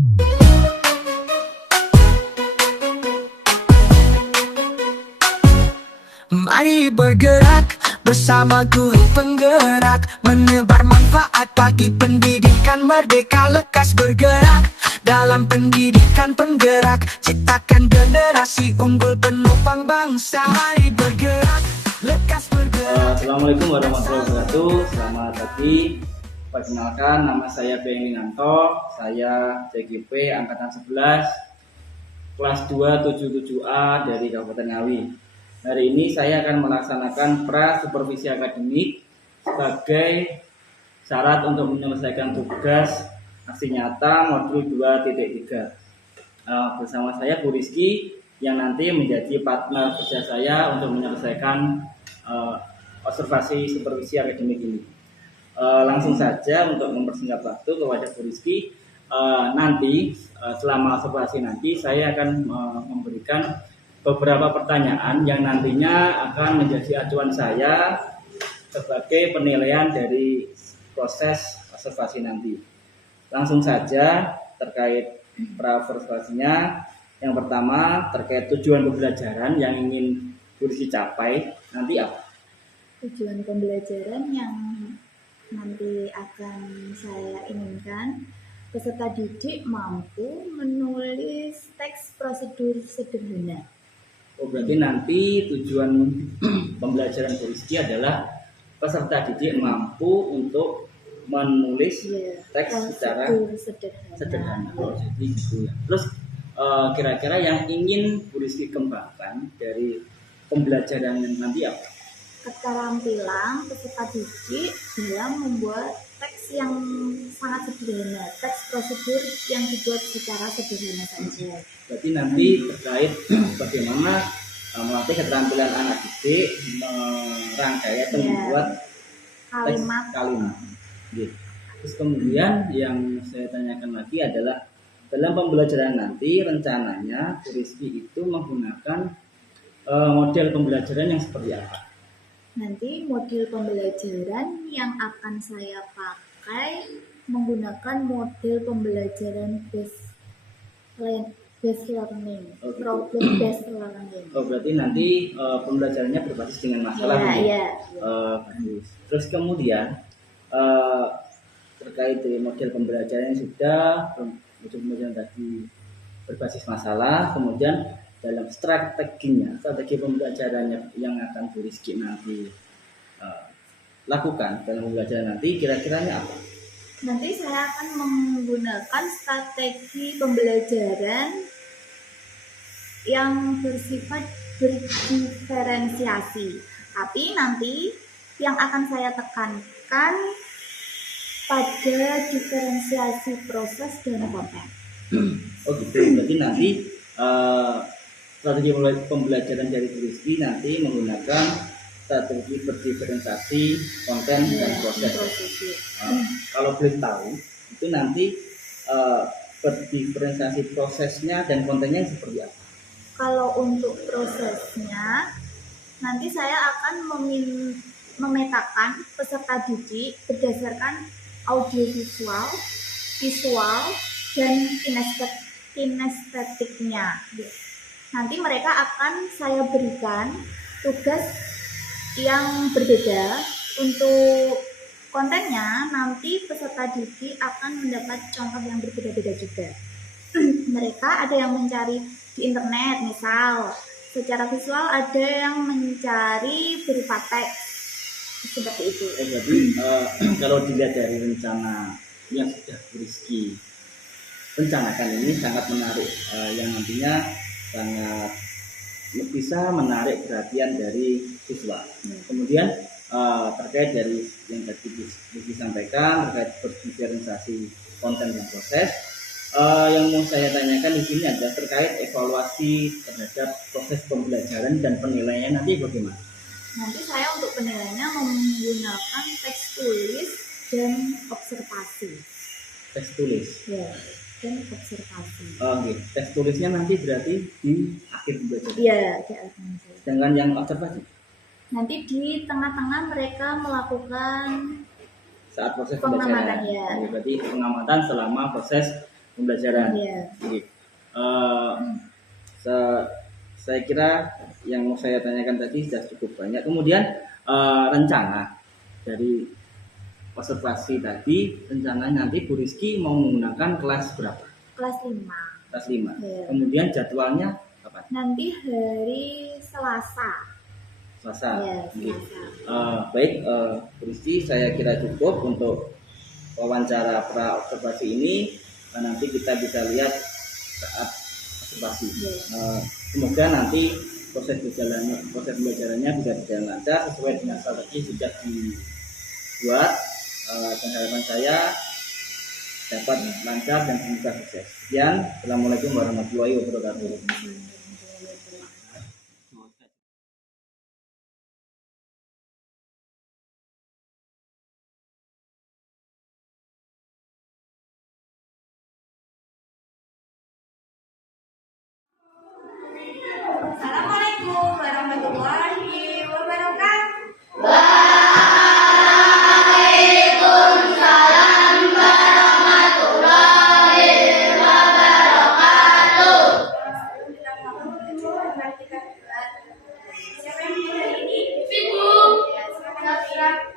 Mari bergerak bersama guru penggerak, menebar manfaat bagi pendidikan merdeka. Lekas bergerak dalam pendidikan penggerak, ciptakan generasi unggul penopang bangsa. Mari bergerak, lekas bergerak. Assalamualaikum warahmatullahi wabarakatuh. Selamat pagi. Perkenalkan, nama saya Benny Nanto. Saya CGP Angkatan 11 kelas 277A dari Kabupaten Ngawi. Hari ini saya akan melaksanakan pra supervisi akademik sebagai syarat untuk menyelesaikan tugas aksi nyata modul 2.3. Bersama saya Bu Rizky yang nanti menjadi partner kerja saya untuk menyelesaikan observasi supervisi akademik ini. Langsung saja untuk mempersingkat waktu kepada Bu Rizky, nanti selama observasi nanti saya akan memberikan beberapa pertanyaan yang nantinya akan menjadi acuan saya sebagai penilaian dari proses observasi nanti. Langsung saja terkait pra-observasinya. Yang pertama terkait tujuan pembelajaran yang ingin Bu Rizky capai nanti apa? Tujuan pembelajaran yang nanti akan saya inginkan, peserta didik mampu menulis teks prosedur sederhana. Oh, berarti nanti tujuan pembelajaran Bu Rizky adalah peserta didik mampu untuk menulis teks secara sederhana. Oh, jadi gitu ya. Terus kira-kira yang ingin Bu Rizky kembangkan dari pembelajaran nanti apa? Keterampilan peserta didik dalam membuat teks yang sangat sederhana, teks prosedur yang dibuat secara sederhana saja. Berarti nanti terkait bagaimana melatih keterampilan anak didik merangkai atau membuat kalimat. Gitu. Terus kemudian yang saya tanyakan lagi adalah dalam pembelajaran nanti rencananya Bu Rizky itu menggunakan model pembelajaran yang seperti apa? Nanti model pembelajaran yang akan saya pakai menggunakan model pembelajaran based learning, problem based learning. Oh, berarti nanti pembelajarannya berbasis dengan masalah. Bagus. Terus kemudian terkait dari model pembelajaran yang sudah kemudian tadi berbasis masalah, kemudian dalam strategi pembelajarannya yang akan Bu Rizky nanti lakukan dalam pembelajaran nanti kira-kiranya apa? Nanti saya akan menggunakan strategi pembelajaran yang bersifat berdiferensiasi. Tapi nanti yang akan saya tekankan pada diferensiasi proses dan konten. Oh gitu, berarti nanti strategi pembelajaran dari Bu Rizky nanti menggunakan strategi berdiferensiasi konten dan proses. Kalau boleh tahu, itu nanti berdiferensiasi prosesnya dan kontennya seperti apa? Kalau untuk prosesnya, nanti saya akan memetakan peserta didik berdasarkan audiovisual, visual, dan kinestetiknya. Nanti mereka akan saya berikan tugas yang berbeda. Untuk kontennya nanti peserta didik akan mendapat contoh yang berbeda-beda juga. Mereka ada yang mencari di internet, misal secara visual ada yang mencari berupa teks seperti itu. Jadi kalau dilihat dari rencana yang sudah Bu Rizky rencanakan ini sangat menarik, yang nantinya sangat bisa menarik perhatian dari siswa. Kemudian terkait dari yang tadi Rizky sampaikan terkait berdiferensiasi konten dan proses, yang mau saya tanyakan di sini adalah terkait evaluasi terhadap proses pembelajaran dan penilaiannya nanti bagaimana? Nanti saya untuk penilaiannya menggunakan teks tulis dan observasi. Teks tulis. Ya. Dan observasi. Oke, teks tulisnya nanti berarti di akhir pembelajaran. Iya, di akhir. Dengan yang observasi. Nanti di tengah-tengah mereka melakukan saat proses pengamatan, pembelajaran. ya. Berarti pengamatan selama proses pembelajaran. Iya. Oke. Se- saya kira yang mau saya tanyakan tadi sudah cukup banyak. Kemudian rencana dari observasi tadi, rencana nanti Bu Rizky mau menggunakan kelas berapa? Kelas 5. Kelas 5. Iya. Kemudian jadwalnya kapan? Nanti hari Selasa. Selasa. Iya, Oke. Selasa. Baik, Bu Rizky, saya kira cukup untuk wawancara pra observasi ini. Nanti kita bisa lihat saat observasi. Semoga nanti proses pembelajarannya bisa berjalan lancar sesuai dengan strategi sudah dibuat, dan harapan saya dapat lancar dan semoga sukses. Sekian, assalamualaikum warahmatullahi wabarakatuh. Assalamualaikum warahmatullahi wabarakatuh. Siapa yang mulai hari ini? Ibu. Ya, silakan silakan.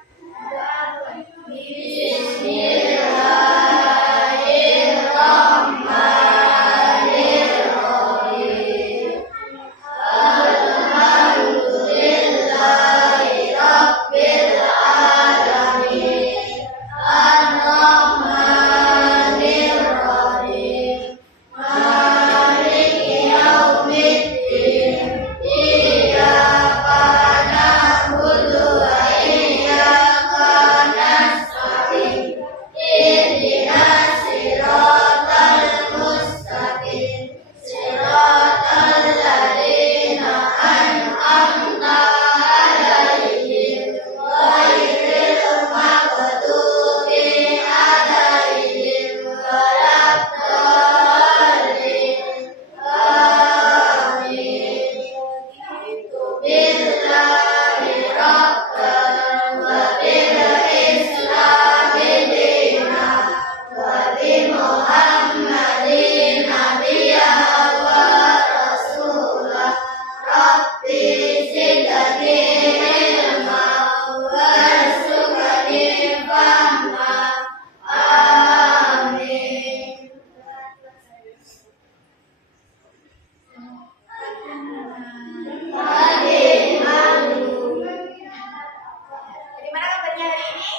Bagaimana kabarnya hari ini?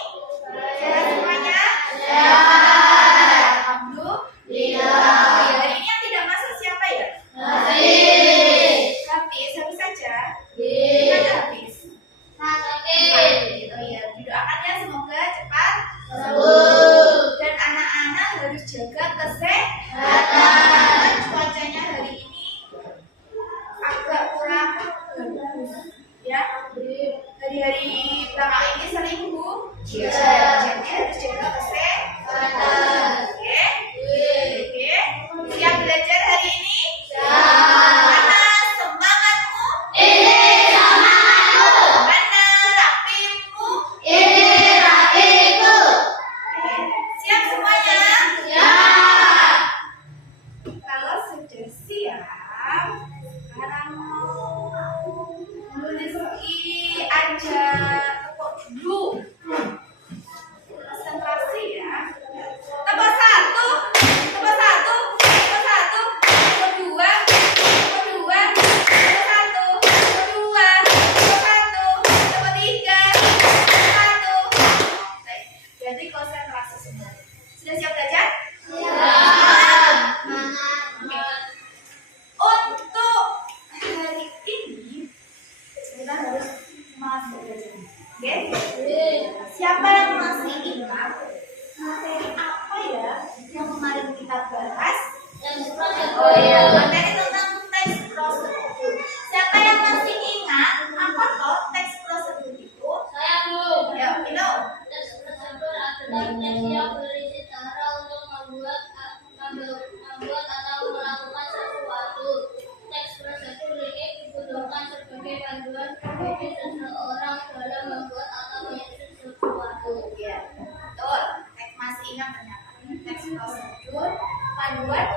Sehat semuanya? Sehat. Alhamdulillah. Hari ini yang tidak masuk siapa ya? Hafiz, habis saja. Mana Hafiz? Oh iya, didoakan ya semoga cepat sembuh. Dan anak-anak harus jaga kesehatan. Cuacanya hari ini agak kurang bagus, ya. Hari-hari belakang ini sering hujan, jadi harus jaga kesehatan. Oke? Oke. Siap belajar hari ini? Mana semangatmu? Mana rapimu? Siap semuanya?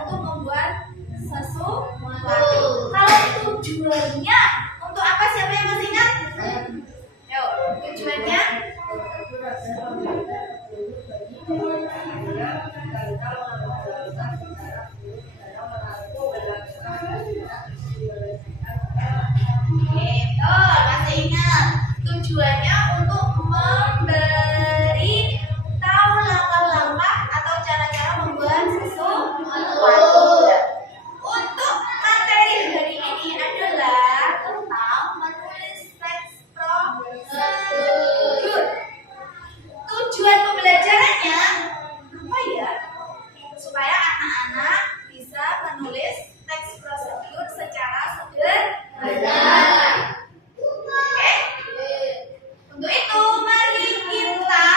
untuk membuat sesuatu. Kalau tujuannya untuk apa? Siapa yang masih ingat? Yuk, tujuannya itu masih ingat. Tujuannya untuk memberi tahu langkah-langkah atau cara-cara membuat sesuatu. Untuk materi hari ini adalah tentang menulis teks prosedur. Tujuan pembelajarannya apa ya? Supaya anak-anak bisa menulis teks prosedur secara sederhana. Oke? Untuk itu mari kita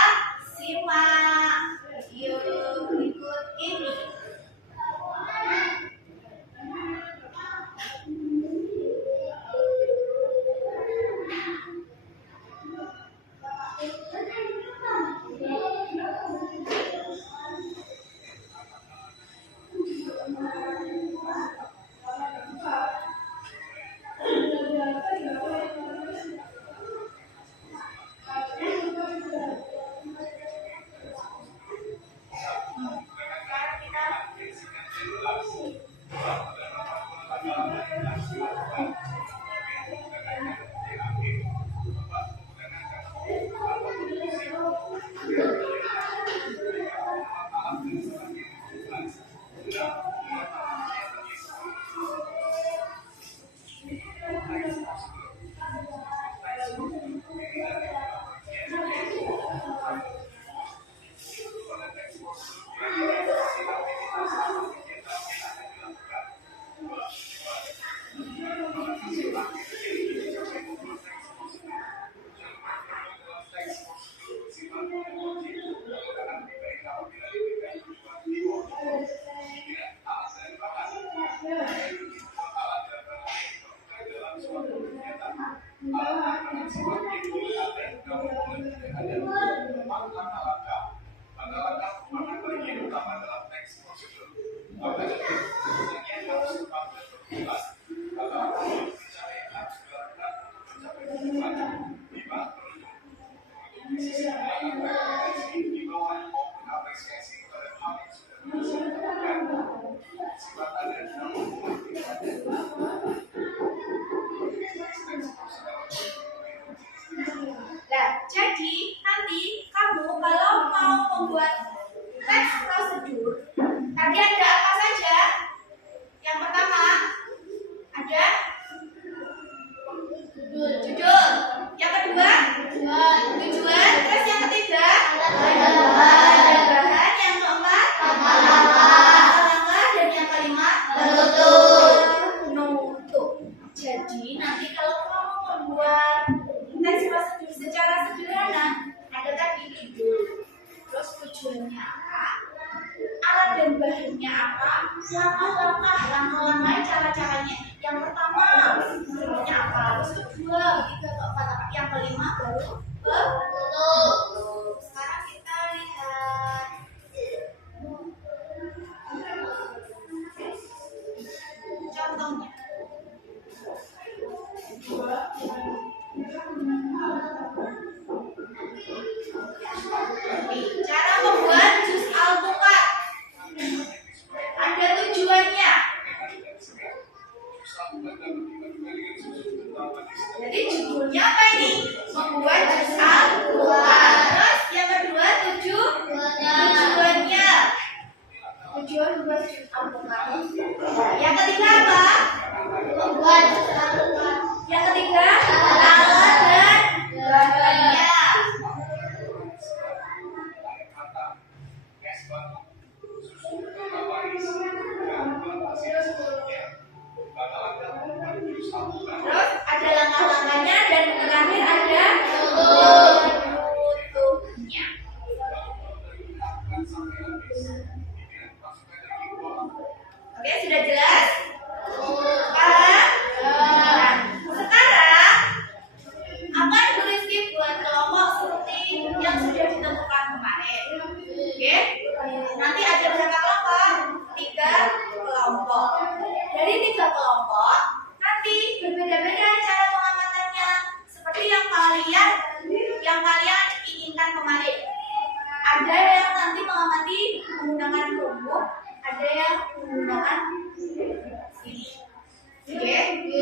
simak video berikut ini. Nah, jadi nanti kamu kalau mau membuat teks prosedur, tadi ada apa saja? Yang pertama ada judul. Yang kedua tujuan. Terus yang ketiga ada bahan. Yang keempat langkah. Dan yang kelima penutup. Jadi nanti kalau kamu membuat teks prosedur secara sederhana, ada tadi judul, terus tujuannya apa, alat dan bahannya apa, langkah-langkah, cara-caranya. Yang pertama tujuannya apa, terus kedua, ketiga, keempat, yang kelima baru penutup. Sekarang kita lihat contohnya. Cara membuat jus alpukat. Ada tujuannya. Jadi judulnya apa ini? Membuat jus alpukat. Terus yang kedua tujuannya. Tujuan membuat jus alpukat. Yang ketiga apa? Membuat jus alpukat. Yang ketiga alat dan bahannya. Terus ada langkah-langkahnya dan terakhir ada penutupnya. Oke, sudah jelas? Sekarang akan Rizky buat kelompok seperti yang sudah ditentukan kemarin. Oke, nanti ada berapa kelompok? 3, kelompok. Dari 3 kelompok, nanti berbeda-beda cara pengamatannya. Seperti yang kalian inginkan kemarin. Ada yang nanti mengamati menggunakan Chromebook, ada yang menggunakan ini. Oke,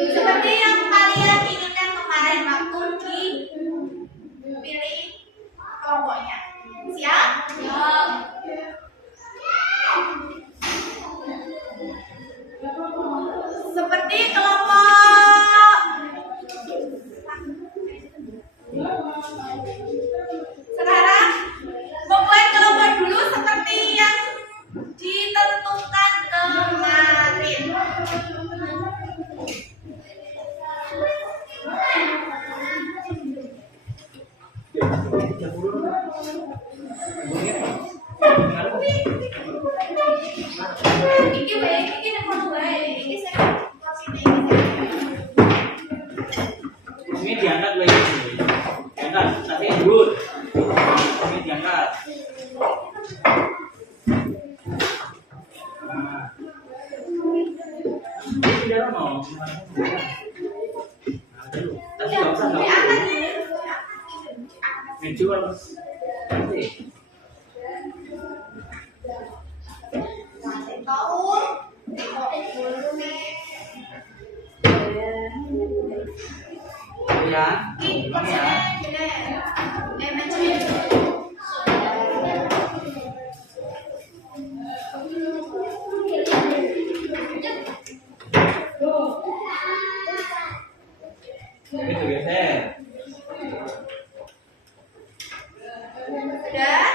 seperti yang kalian inginkan kemarin waktu dipilih kelompoknya. Siap? Siap. Seperti kelompok. Sekarang membuat kelompok dulu seperti yang ditentukan kemarin. Iki baik, iki nepon baik, iki saya posisi Ini diangkat lagi. Diangkat, nanti dulu. Ini diangkat. Nah. Ini dia mau. Tadi nggak usah nggak. Meju harus. Nanti. tahun. Ya. Ini Ini ya. Itu geser. Sudah?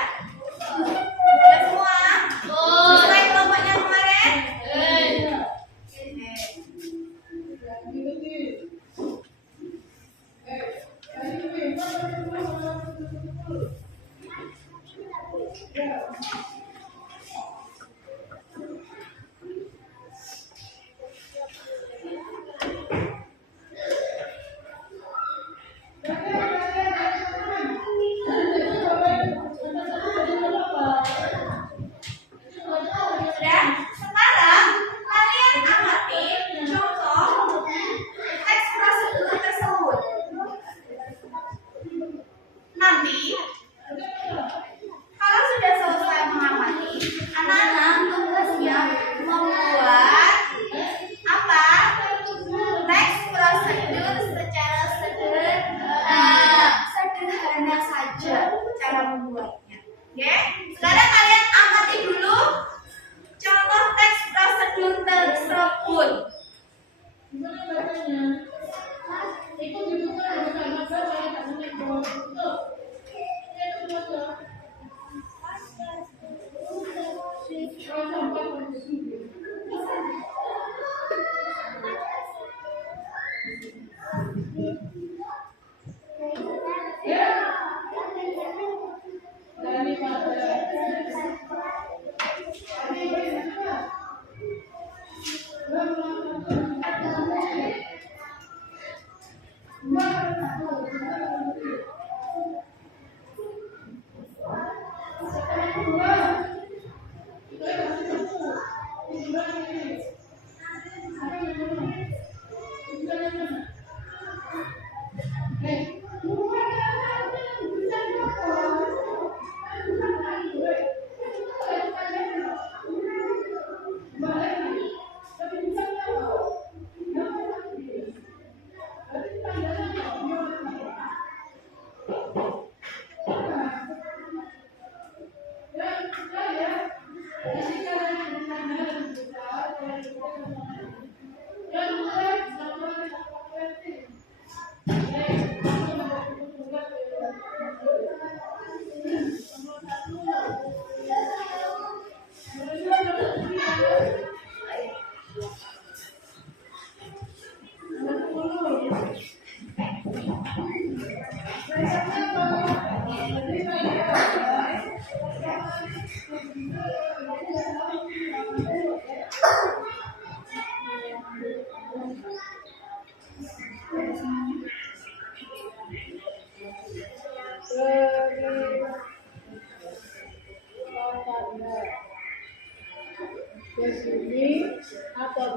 Sudah semua? Sesuai kelompoknya kemarin? Sudah? Sekarang kalian amati contoh teks prosedur tersebut. Nanti kalau sudah selesai mengamati, anak-anak tugasnya membuat apa? Teks prosedur secara sederhana saja cara membuatnya. Oke? Sekarang kalian amati dulu contoh teks prosedur tersebut.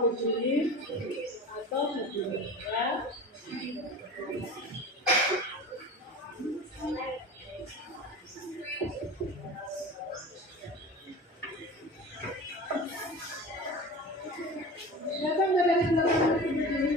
uji atau begini ya. Siapa yang berada di belakang begini?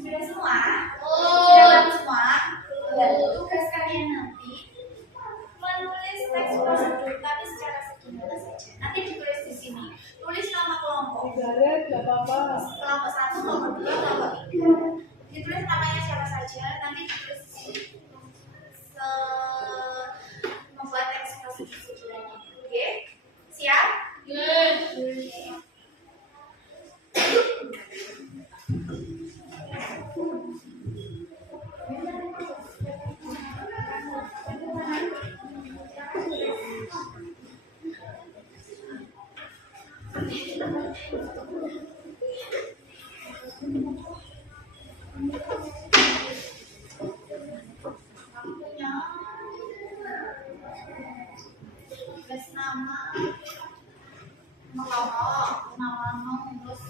Sudah semua? Sudah tahu semua? Dan tugas kalian nanti menulis teks prosedur tapi secara sederhana saja. Nanti ditulis di sini. Tulis nama kelompok. Garet, gak apa-apa. Kelompok 1, kelompok 2, kelompok 3. Ditulis namanya siapa saja. Nanti ditulis di sini. Membuat teks prosedur sederhana. Oke? Siap? Waktunya tulis nama kelompok, nama terus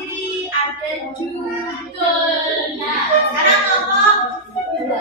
sendiri ada judulnya. Sekarang kelompok dua.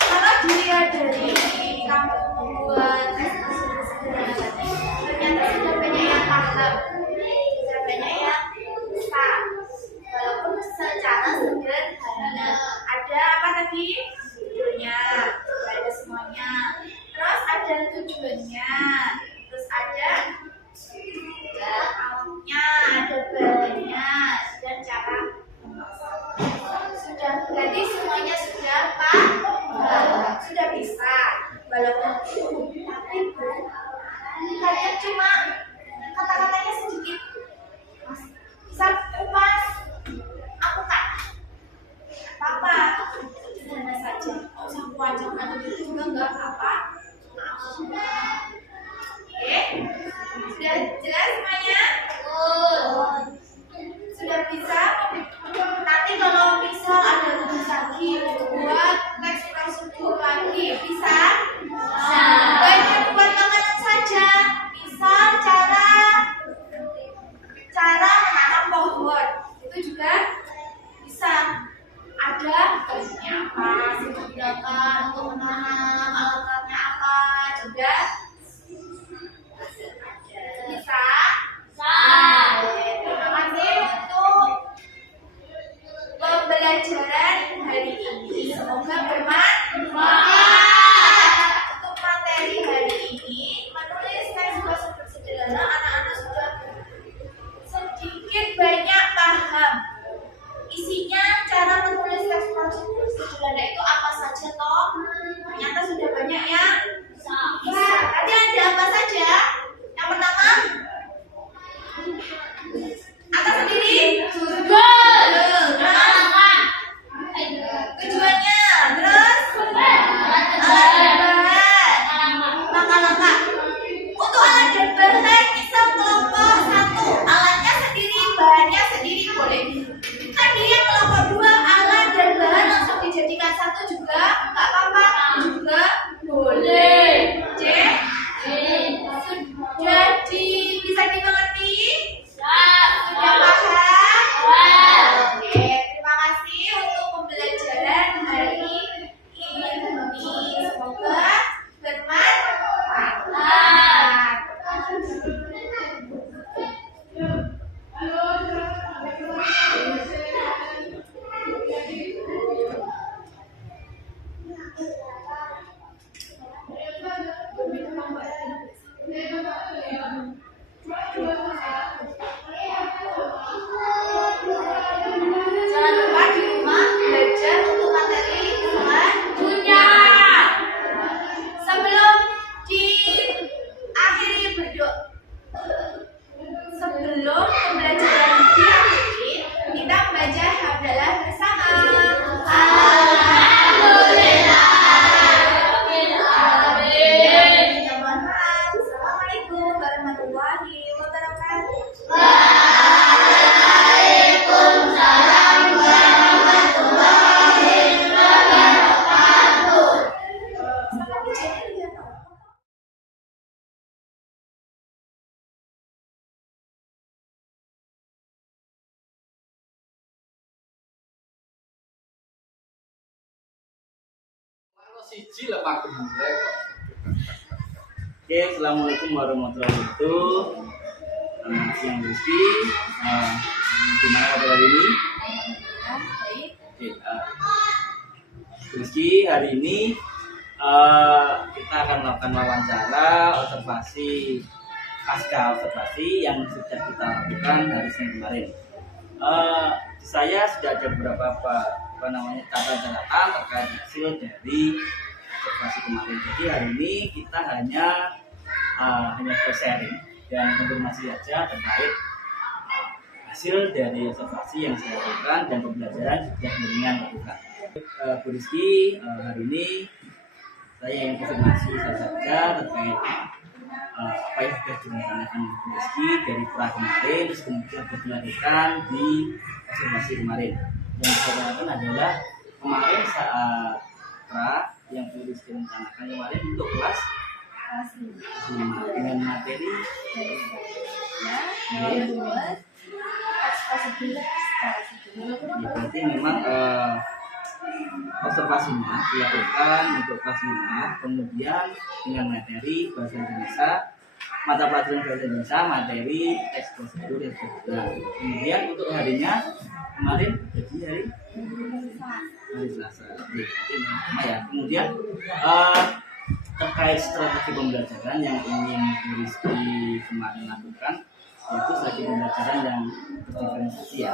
Kalau dilihat dari kamu membuat ternyata sudah banyak yang paham, sudah banyak yang bisa, walaupun secara sederhana. Ada apa tadi? Judulnya, ada semuanya. Terus ada tujuannya, terus ada alatnya, ada bahannya, dan cara. Sudah, berarti semuanya sudah sudah bisa, walaupun tapi kalian cuma kata-katanya sedikit. Bisa kupas, aku tak apa-apa, sederhana saja, nggak usah kuajarkan itu juga nggak apa-apa. Oke, sudah jelas semuanya? Sudah bisa? Nanti kalau misal ada tugas lagi buat teks prosedur lagi, bisa? Banyak buat makanan saja. Misal cara menanam pohon, itu juga bisa. Ada bahannya apa, yang digunakan untuk menanam, alat-alatnya apa, juga bisa. Terima kasih untuk pembelajaran hari ini. Semoga bermanfaat. Untuk materi hari ini, menulis teks prosedur sederhana, anak-anak sudah sedikit banyak paham. Isinya cara menulis teks prosedur sederhana itu apa saja toh? Ternyata siji lah Pak Gemulai kok. Oke, assalamualaikum warahmatullahi wabarakatuh. Selamat siang Rizky. Gimana kabar hari ini? Baik. Oke, Rizky, hari ini kita akan melakukan wawancara observasi pasca observasi yang sudah kita lakukan hari Senin kemarin. Saya sudah ada beberapa catatan terkait hasil dari observasi kemarin. Jadi hari ini kita hanya sharing dan konfirmasi saja terkait hasil dari observasi yang saya lakukan dan pembelajaran sudah dengan lakukan. Bu Rizky, hari ini saya ingin konfirmasi saja terkait apa yang sudah dilaksanakan Bu Rizky dari pra kemarin, terus kemudian dilakukan di observasi kemarin. Yang saya lakukan adalah kemarin saat pra yang Bu Rizky rencanakan kemarin untuk kelas 5 dengan materi berarti memang observasinya dilakukan untuk kelas 5, kemudian dengan materi bahasa Indonesia, mata pelajaran bahasa Indonesia, materi teks prosedur yang sudah. Kemudian untuk harinya kemarin jadi hari Selasa. Ya. Kemudian terkait strategi pembelajaran yang ingin Bu Rizky kemarin lakukan, yaitu strategi pembelajaran yang berdiferensiasi ya.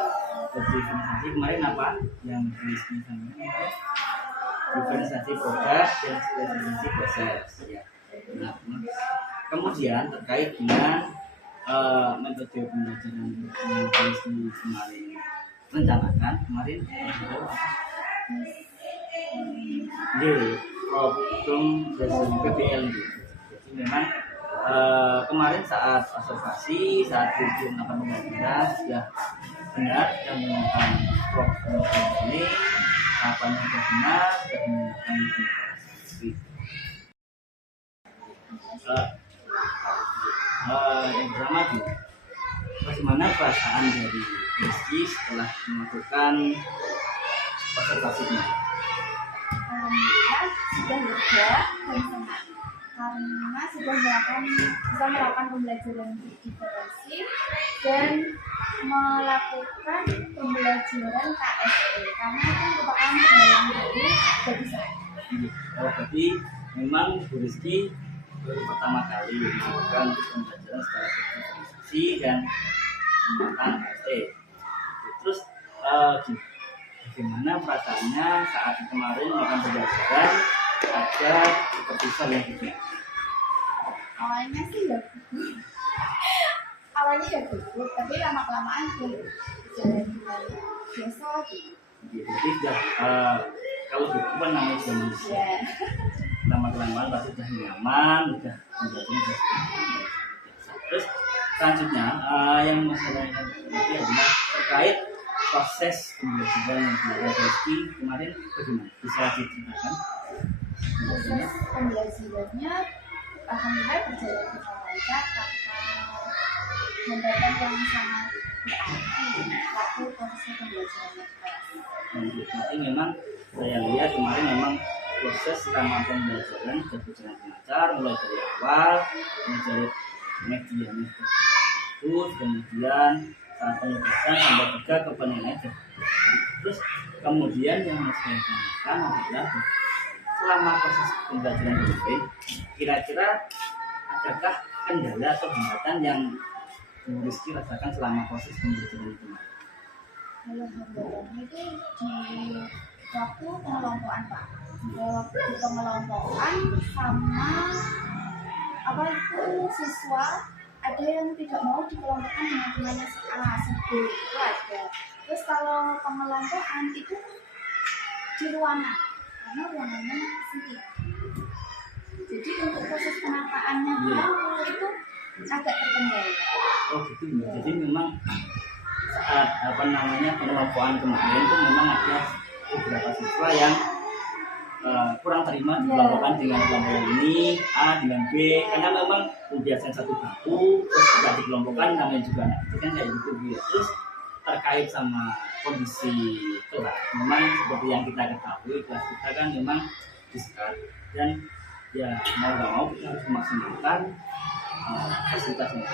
Berdiferensiasi kemarin apa yang Bu Rizky sampaikan? Diferensiasi produk dan diferensiasi proses ya. Nah, kemudian terkait dengan metode pembelajaran yang Bu Rizky kemarin rencanakan kemarin problem dasar PBL. Jadi memang kemarin saat observasi, saat ujian pembelajaran sudah benar dan menggunakan program ini, tahapannya sudah benar dan menggunakan yang pertama tuh, bagaimana perasaan dari Rizky setelah melakukan observasi ini? Alhamdulillah sudah lega dan senang karena sudah melakukan pembelajaran diferensi dan melakukan pembelajaran KSE karena itu merupakan hal yang baru bagi saya. Berarti memang Bu Rizky baru pertama kali melakukan pembelajaran secara diferensiasi dan menggunakan KSE. Terus bagaimana perasaannya saat kemarin melakukan pembelajaran ada seperti yang juga? Awalnya sih ya gugup. Awalnya ya gugup, tapi lama-kelamaan tuh jalan biasa gitu. Jadi sudah kalau gugup kan namanya sudah manusia. Lama-kelamaan pasti sudah nyaman, sudah pembelajaran sudah biasa. Terus selanjutnya yang masalah yang adalah terkait proses pembelajaran yang dilakukan Rizky kemarin bagaimana? Bisa diceritakan? Proses pembelajarannya alhamdulillah berjalan dengan lancar tanpa hambatan yang sangat berarti waktu proses pembelajarannya. Jadi memang saya lihat kemarin memang proses selama pembelajaran sudah berjalan lancar, mulai dari awal, mencari medianya terus, kemudian saat penugasan sampai juga ke penilaian. Terus kemudian yang saya tanyakan adalah selama proses pembelajaran ini kira-kira adakah kendala atau hambatan yang Bu Rizky rasakan selama proses pembelajaran itu? Kalau hambatannya itu di waktu pengelompokan Pak. Waktu pengelompokan sama apa itu siswa ada yang tidak mau dikelompokkan dengan temannya si A, si B itu ada. Terus kalau pengelompokan itu di ruangan karena ruangannya sempit. Jadi untuk proses penataannya itu agak terkendala. Oh gitu. Jadi memang saat pengelompokan kemarin itu memang ada beberapa siswa yang kurang terima dikelompokkan dengan kelompok ini A dengan B karena memang kebiasaan satu buku terus tidak dikelompokkan namanya juga anak itu kan kayak gitu ya. Terus terkait sama kondisi kelas memang seperti yang kita ketahui kelas kita kan memang disekat, dan ya mau nggak mau kita harus memaksimalkan fasilitasnya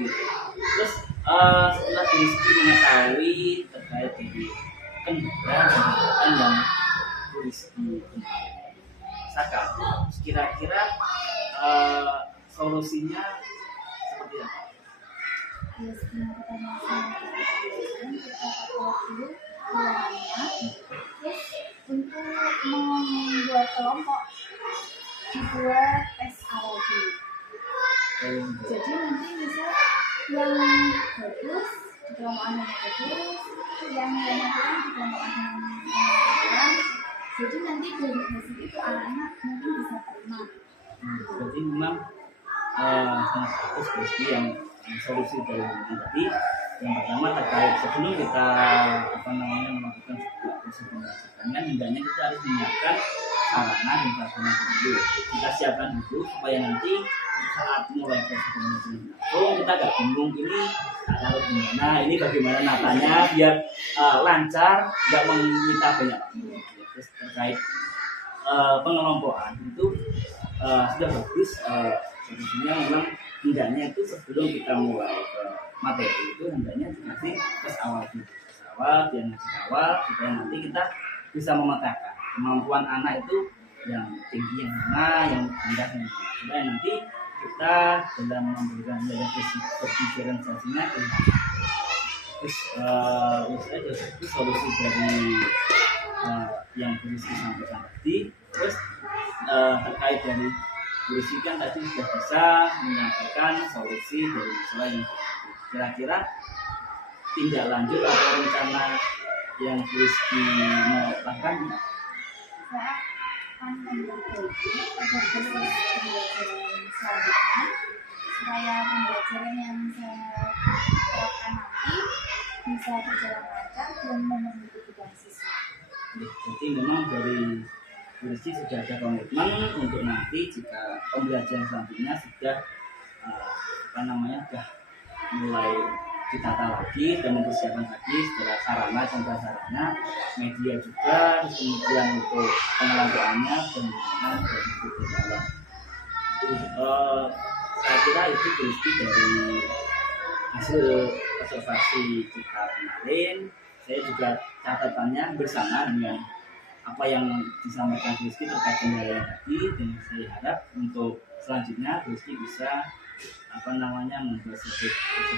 gitu. Terus setelah Rizky mengetahui terkait dari kendala yang Rizky rasakan, kira-kira solusinya seperti apa? Ya, sebelum kita melaksanakan kita upload dulu wilayahnya. Terus untuk membuat kelompok dibuat SAWG. Jadi nanti bisa yang bagus di kelompok yang bagus, yang kurang di kelompok yang kurang. Jadi nanti dari hasil itu anak-anak mungkin bisa terima. Berarti memang sangat bagus Rizky yang solusi dari tadi. Yang pertama terkait sebelum kita melakukan sebuah proses pembelajarannya, hendaknya kita harus menyiapkan sarana dan prasarana dulu. Kita siapkan dulu supaya nanti saat mulai proses pembelajaran kita gak bingung ini taruh di mana, ini bagaimana natanya biar lancar, nggak menyita banyak waktu. Terus terkait pengelompokan itu sudah bagus. Sebetulnya memang hendaknya itu sebelum kita mulai ke materi itu hendaknya dikasih tes awal dulu, yang ngasih awal supaya nanti kita bisa memetakan kemampuan anak itu yang tinggi yang mana, yang rendah yang mana, supaya nanti kita dalam memberikan diferensiasinya terus itu solusi dari yang Rizky sampaikan tadi. Terus terkait dari Rizky kan tadi sudah bisa menyampaikan solusi dari masalah yang kira-kira tindak lanjut atau rencana yang Rizky mau lakukan. Saya akan memperbaiki agar proses pembelajaran selanjutnya supaya pembelajaran yang saya terapkan nanti bisa berjalan lancar dan memenuhi kebutuhan siswa. Jadi memang dari Rizky sudah ada komitmen untuk nanti jika pembelajaran selanjutnya sudah sudah mulai ditata lagi dan mempersiapkan lagi secara sarana dan prasarana, media juga, kemudian untuk pengelolaannya dan berjalan. Saya kira itu Rizky dari hasil observasi kita kemarin. Saya juga catatannya bersama dengan apa yang disampaikan Rizky terkait kendala yang tadi, dan saya harap untuk selanjutnya Rizky bisa membuat sebuah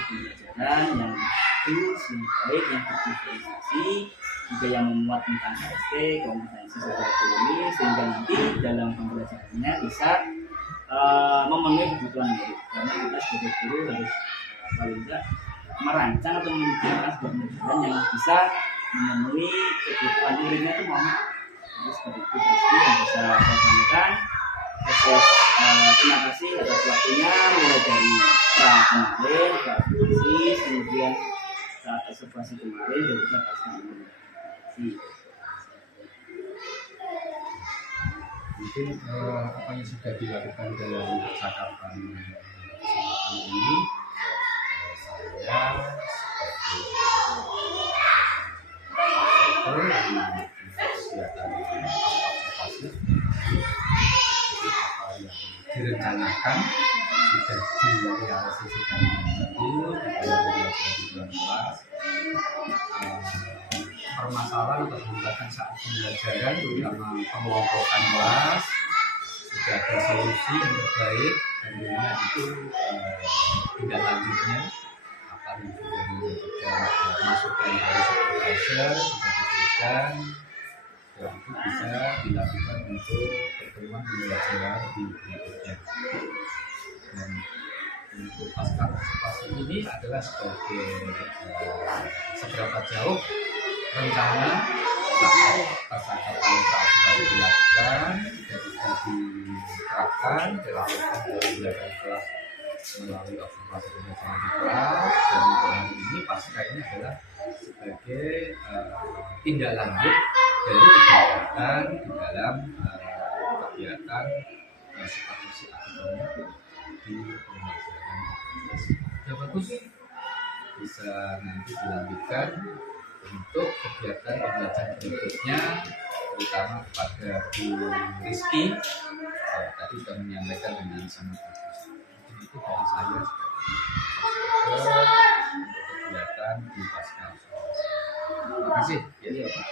pembelajaran yang bagus, yang baik, yang berdifferensiasi, juga yang memuat tentang KST, kompetensi sosial ekonomi, sehingga nanti dalam pembelajarannya bisa memenuhi kebutuhan murid. Karena kita sebagai guru harus paling tidak merancang atau menyediakan sebuah pembelajaran yang bisa memenuhi kebutuhan muridnya itu mau. Jadi seperti itu Rizky yang bisa saya sampaikan. Terima kasih atas waktunya, mulai dari saat kemarin, saat krisis, kemudian saat observasi kemarin, dan juga pas kemarin. Mungkin apa yang sudah dilakukan dalam percakapan kesempatan ini, saya sebagai kegiatan observasi apa yang direncanakan sudah direalisasikan betul di dalam bulan permasalahan atau hambatan saat pembelajaran, terutama pengelompokan kelas, sudah ada solusi yang terbaik, dan tentunya itu tindak lanjutnya apa yang sudah mendapatkan masukan dari supervisor sudah diberikan, dan itu bisa dilakukan untuk pertemuan pembelajaran di berikutnya. Dan untuk pasca observasi ini adalah sebagai seberapa jauh rencana saat percakapan observasi dilakukan dan bisa diterapkan, dilakukan dalam belajar kelas melalui observasi pembelajaran di kelas, dan hari ini pasca ini adalah sebagai tindak lanjut dari kegiatan di dalam kegiatan supervisi akademik di pembelajaran. Ya bagus, bisa nanti dilanjutkan untuk kegiatan pembelajaran berikutnya terutama kepada Bu Rizky tadi sudah menyampaikan dengan sangat bagus. Itu dari saya sebagai kegiatan di Pasca. Terima kasih. Ya, Pak.